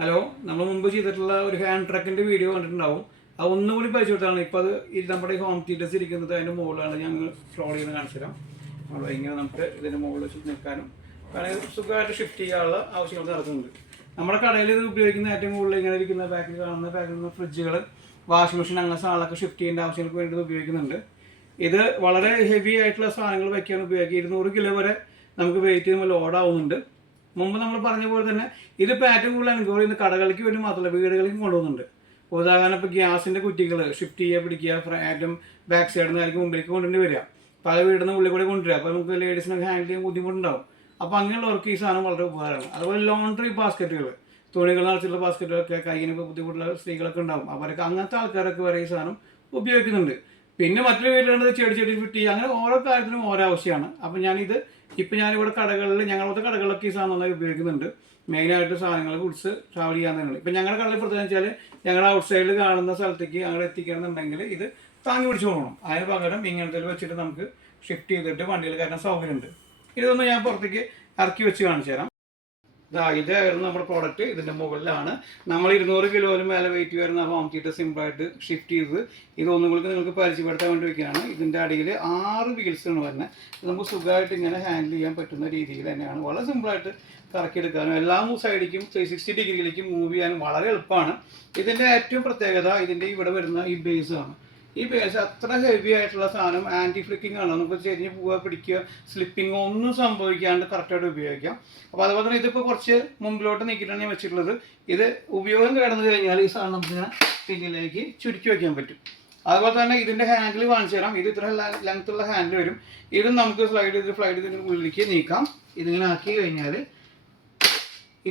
Hello, നമ്മൾ മുമ്പ് ചെയ്തിട്ടുള്ള ഒരു ഹാൻഡ് ട്രക്കിൻ്റെ വീഡിയോ കണ്ടിട്ടുണ്ടാവും. അത് ഒന്നുകൂടി പരിചയപ്പെടുത്താണ്. ഇപ്പോൾ അത് നമ്മുടെ ഈ ഹോം തിയേറ്റേഴ്സ് ഇരിക്കുന്നത് അതിൻ്റെ മുകളിലാണ് ഞങ്ങൾ സ്ക്രോൾ ചെയ്യുന്ന കാണിച്ചു തരാം. നമ്മൾ ഇങ്ങനെ നമുക്ക് ഇതിൻ്റെ മുകളിൽ വെച്ച് നിൽക്കാനും വേണമെങ്കിൽ സുഖമായിട്ട് ഷിഫ്റ്റ് ചെയ്യാനുള്ള ആവശ്യങ്ങൾ നടക്കുന്നുണ്ട്. നമ്മുടെ കടയിൽ ഇത് ഉപയോഗിക്കുന്ന ഏറ്റവും കൂടുതൽ ഇങ്ങനെ ഇരിക്കുന്ന ബാക്കിൽ കാണുന്ന ബാക്കിൽ ഫ്രിഡ്ജുകൾ, വാഷിംഗ് മെഷീൻ അങ്ങനെ സാധനങ്ങളൊക്കെ ഷിഫ്റ്റ് ചെയ്യേണ്ട ആവശ്യങ്ങൾക്ക് വേണ്ടി ഉപയോഗിക്കുന്നുണ്ട്. ഇത് വളരെ ഹെവി ആയിട്ടുള്ള സാധനങ്ങൾ വയ്ക്കാൻ ഉപയോഗിക്കുക. 200 കിലോ വരെ നമുക്ക് വെയിറ്റ് ചെയ്യുമ്പോൾ ലോഡാവുന്നുണ്ട്. മുമ്പ് നമ്മൾ പറഞ്ഞ പോലെ തന്നെ ഇതിപ്പോൾ ഏറ്റവും കൂടുതൽ എൻക്വയറി ചെയ്യുന്ന കടകൾക്ക് വേണ്ടി മാത്രമല്ല വീടുകളിലേക്കും കൊണ്ടുപോകുന്നുണ്ട്. ഉദാഹരണം ഇപ്പോൾ ഗ്യാസിൻ്റെ കുറ്റികൾ ഷിഫ്റ്റ് ചെയ്യുക, പിടിക്കുക, ഏറ്റവും ബാക്ക് സൈഡിൽ നിന്ന് ആയിരിക്കും മുമ്പിലേക്ക് കൊണ്ടുവരേണ്ടി വരിക. പല വീടിൽ നിന്ന് ഉള്ളിൽ കൂടെ കൊണ്ടുവരിക. അപ്പോൾ നമുക്ക് ലേഡീസിനൊക്കെ ഹാൻഡിൽ ചെയ്യാൻ ബുദ്ധിമുട്ടുണ്ടാവും. അപ്പോൾ അങ്ങനെയുള്ളവർക്ക് ഈ സാധനം വളരെ ഉപകാരമാണ്. അതുപോലെ ലോണ്ടറി ബാസ്ക്കറ്റുകൾ, തുണികൾ നിറച്ചുള്ള ബാസ്ക്കറ്റുകളൊക്കെ കയ്യിന് ബുദ്ധിമുട്ടുള്ള സ്ത്രീകളൊക്കെ ഉണ്ടാവും. അവരൊക്കെ അങ്ങനത്തെ ആൾക്കാരൊക്കെ വരെ ഈ സാധനം ഉപയോഗിക്കുന്നുണ്ട്. പിന്നെ മറ്റൊരു വീട്ടിലുള്ളത് ചെടി ഫിറ്റ് ചെയ്യുക, അങ്ങനെ ഓരോ കാര്യത്തിനും ഓരോ ആവശ്യമാണ്. അപ്പോൾ ഞാനിവിടെ കടകളിൽ ഞങ്ങളുടെ കടകളിലൊക്കെ ഈ സാധനം നന്നായി ഉപയോഗിക്കുന്നുണ്ട്. മെയിനായിട്ട് സാധനങ്ങൾ ഗുഡ്സ് ട്രാവൽ ചെയ്യാവുന്നതാണ്. ഇപ്പം ഞങ്ങളുടെ കടയിൽ പ്രത്യേകം വെച്ചാൽ ഞങ്ങളുടെ ഔട്ട് സൈഡിൽ കാണുന്ന സ്ഥലത്തേക്ക് ഞങ്ങൾ എത്തിക്കണമെന്നുണ്ടെങ്കിൽ ഇത് താങ്ങി പിടിച്ച് പോകണം. അതിന് പകരം ഇങ്ങനത്തെ വെച്ചിട്ട് നമുക്ക് ഷിഫ്റ്റ് ചെയ്തിട്ട് വണ്ടിയിൽ കയറ്റാൻ സൗകര്യമുണ്ട്. ഇതൊന്ന് ഞാൻ പുറത്തേക്ക് ഇറക്കി വെച്ച് കാണിച്ചു തരാം. ഇതായിരുന്നു നമ്മുടെ പ്രോഡക്റ്റ്. ഇതിൻ്റെ മുകളിലാണ് നമ്മൾ 200 കിലോയിന് മേലെ വെയിറ്റ് വരുന്ന ഹോം തിയേറ്റർ സിമ്പിളായിട്ട് ഷിഫ്റ്റ് ചെയ്ത് ഇതൊന്നുകൂടി നിങ്ങൾക്ക് പരിചയപ്പെടുത്താൻ വേണ്ടി വയ്ക്കുകയാണ്. ഇതിൻ്റെ അടിയിൽ 6 വീൽസാണ് വരുന്നത്. നമുക്ക് സുഖമായിട്ട് ഇങ്ങനെ ഹാൻഡിൽ ചെയ്യാൻ പറ്റുന്ന രീതിയിൽ തന്നെയാണ്. വളരെ സിമ്പിളായിട്ട് കറക്കിയെടുക്കാനും എല്ലാ സൈഡിലേക്കും 360 ഡിഗ്രിയിലേക്ക് മൂവ് ചെയ്യാനും വളരെ എളുപ്പമാണ്. ഇതിൻ്റെ ഏറ്റവും പ്രത്യേകത ഇതിൻ്റെ ഇവിടെ വരുന്ന ഈ ബേസാണ്. ഈ ബേസ് അത്ര ഹെവി ആയിട്ടുള്ള സാധനം, ആൻറ്റി ഫ്ലിക്കിംഗ് ആണ്. നമുക്ക് ചെരിഞ്ഞ് പോവുക, പിടിക്കുക, സ്ലിപ്പിങ്ങോ ഒന്നും സംഭവിക്കാണ്ട് കറക്റ്റായിട്ട് ഉപയോഗിക്കാം. അപ്പോൾ അതുപോലെ തന്നെ ഇതിപ്പോൾ കുറച്ച് മുമ്പിലോട്ട് നീക്കിയിട്ടാണ് ഞാൻ വെച്ചിട്ടുള്ളത്. ഇത് ഉപയോഗം കിടന്നു കഴിഞ്ഞാൽ ഈ സാധനം നമുക്ക് ഇങ്ങനെ പിന്നിലേക്ക് ചുരുക്കി വയ്ക്കാൻ പറ്റും. അതുപോലെ തന്നെ ഇതിൻ്റെ ഹാൻഡിൽ കാണിച്ചു തരാം. ഇത് ഇത്ര ലെങ്ത്തുള്ള ഹാൻഡിൽ വരും. ഇതും നമുക്ക് ഫ്ലൈഡ് ഇതിൻ്റെ ഉള്ളിലേക്ക് നീക്കാം. ഇതിങ്ങനെ ആക്കി കഴിഞ്ഞാൽ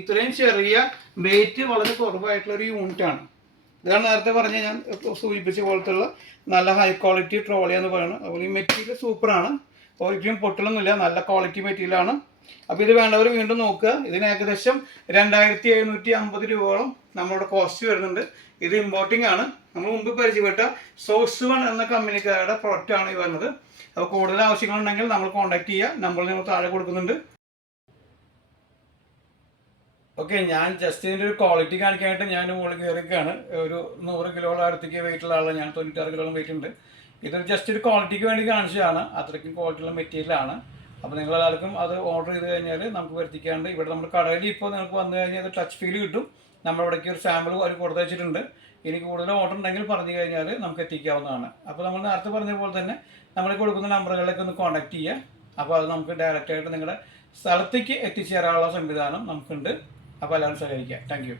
ഇത്രയും ചെറിയ വെയിറ്റ് വളരെ കുറവായിട്ടുള്ളൊരു യൂണിറ്റാണ്. ഇതാണ് നേരത്തെ പറഞ്ഞ് ഞാൻ സൂചിപ്പിച്ച പോലത്തുള്ള നല്ല ഹൈ ക്വാളിറ്റി ട്രോളിയാന്ന് പറയുന്നത്. അതുപോലെ ഈ മെറ്റീരിയൽ സൂപ്പറാണ്. ഒരിക്കലും പൊട്ടലൊന്നുമില്ല, നല്ല ക്വാളിറ്റി മെറ്റീരിയലാണ്. അപ്പോൾ ഇത് വേണ്ടവർ വീണ്ടും നോക്കുക. ഇതിന് ഏകദേശം 2750 രൂപയോളം നമ്മളുടെ കോസ്റ്റ് വരുന്നുണ്ട്. ഇത് ഇമ്പോർട്ടിംഗ് ആണ്. നമ്മൾ മുമ്പ് പരിചയപ്പെട്ട സോഴ്സ് വൺ എന്ന കമ്പനിക്കാരുടെ പ്രൊഡക്റ്റാണ് ഈ വരുന്നത്. അപ്പോൾ കൂടുതൽ ആവശ്യങ്ങളുണ്ടെങ്കിൽ നമ്മൾ കോൺടാക്ട് ചെയ്യുക. നമ്പർ നമ്മൾ താഴെ കൊടുക്കുന്നുണ്ട്. ഓക്കെ, ഞാൻ ജസ്റ്റ് ഇതിൻ്റെ ഒരു ക്വാളിറ്റി കാണിക്കാനായിട്ട് ഞാൻ മുകളിൽ കയറിയൊക്കെയാണ്. ഒരു 100 കിലോയുടെ അടുത്തേക്ക് വെയിറ്റുള്ള ആളാണ് ഞാൻ. 96 കിലോളം വെയിറ്റ് ഉണ്ട്. ഇത് ജസ്റ്റ് ഒരു ക്വാളിറ്റിക്ക് വേണ്ടി കാണിച്ചതാണ്. അത്രയ്ക്കും ക്വാളിറ്റിയുള്ള മെറ്റീരിയലാണ്. അപ്പോൾ നിങ്ങളെല്ലാവർക്കും അത് ഓർഡർ ചെയ്ത് കഴിഞ്ഞാൽ നമുക്ക് വരുത്തിക്കാണ്ട് ഇവിടെ നമ്മുടെ കടയിൽ ഇപ്പോൾ നിങ്ങൾക്ക് വന്നു കഴിഞ്ഞാൽ അത് ടച്ച് ഫീൽ കിട്ടും. നമ്മളിവിടേക്ക് ഒരു സാമ്പിൾ അവർ കൊടുത്തു വെച്ചിട്ടുണ്ട്. ഇനി കൂടുതൽ ഓർഡർ ഉണ്ടെങ്കിൽ പറഞ്ഞു കഴിഞ്ഞാൽ നമുക്ക് എത്തിക്കാവുന്നതാണ്. അപ്പോൾ നമ്മൾ നേരത്തെ പറഞ്ഞ പോലെ തന്നെ നമ്മൾ കൊടുക്കുന്ന നമ്പറുകളിലേക്ക് ഒന്ന് കോൺടാക്ട് ചെയ്യുക. അപ്പോൾ അത് നമുക്ക് ഡയറക്റ്റായിട്ട് നിങ്ങളുടെ സ്ഥലത്തേക്ക് എത്തിച്ചേരാനുള്ള സംവിധാനം നമുക്കുണ്ട്. അപ്പോൾ എല്ലാവരും സഹകരിക്കുക. Thank you.